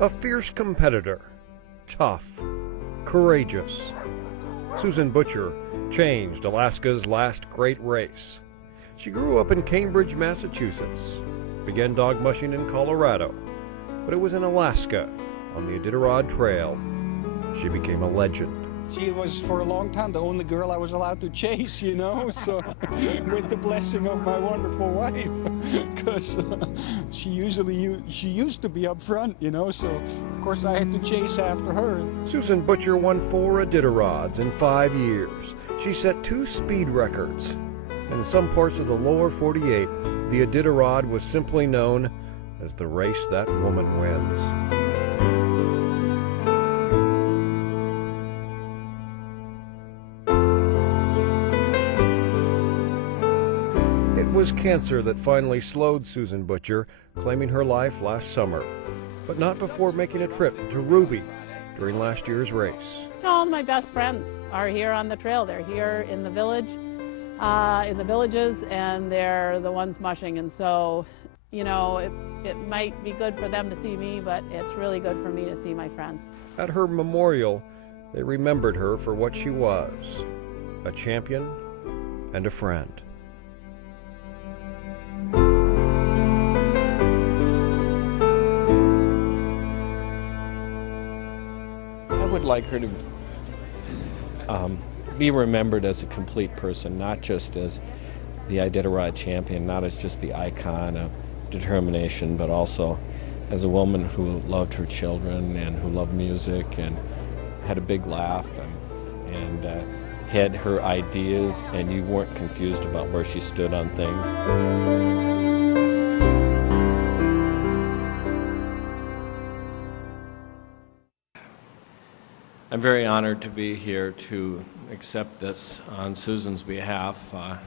A fierce competitor, tough, courageous. Susan Butcher changed Alaska's last great race. She grew up in Cambridge, Massachusetts, began dog mushing in Colorado, but it was in Alaska, on the Iditarod Trail, she became a legend. She was for a long time the only girl I was allowed to chase, you know, so with the blessing of my wonderful wife, because she used to be up front, you know, so of course I had to chase after her. Susan Butcher won 4 Iditarods in 5 years. She set 2 speed records. In some parts of the lower 48, the Iditarod was simply known as the race that woman wins. It was cancer that finally slowed Susan Butcher, claiming her life last summer, but not before making a trip to Ruby during last year's race. All my best friends are here on the trail. They're here in the village, in the villages, and they're the ones mushing. And so, you know, it might be good for them to see me, but it's really good for me to see my friends. At her memorial, they remembered her for what she was, a champion and a friend. I would like her to be remembered as a complete person, not just as the Iditarod champion, not as just the icon of determination, but also as a woman who loved her children and who loved music and had a big laugh and had her ideas, and you weren't confused about where she stood on things. I'm very honored to be here to accept this on Susan's behalf. Of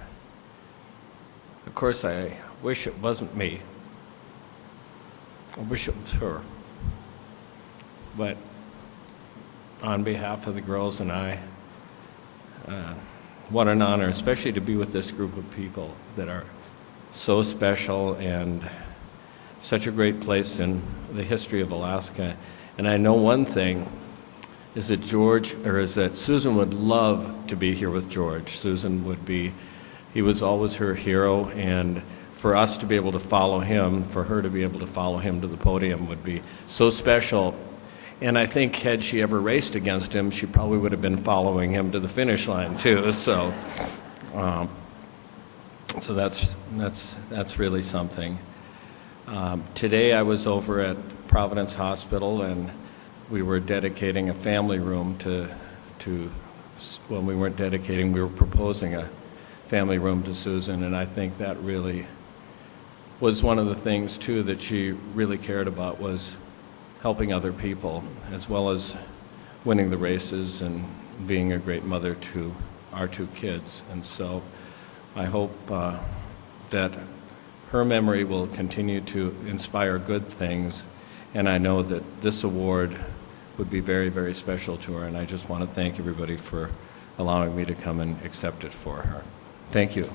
course, I wish it wasn't me. I wish it was her. But on behalf of the girls and I, what an honor, especially to be with this group of people that are so special and such a great place in the history of Alaska. And I know one thing, is that Susan would love to be here with George. He was always her hero, and for us to be able to follow him, for her to be able to follow him to the podium would be so special. And I think had she ever raced against him, she probably would have been following him to the finish line too. So that's really something. Today I was over at Providence Hospital, and we were dedicating a family room when we weren't dedicating, we were proposing a family room to Susan, and I think that really was one of the things too that she really cared about, was helping other people as well as winning the races and being a great mother to our 2 kids. And so I hope that her memory will continue to inspire good things, and I know that this award would be very, very special to her, and I just want to thank everybody for allowing me to come and accept it for her. Thank you.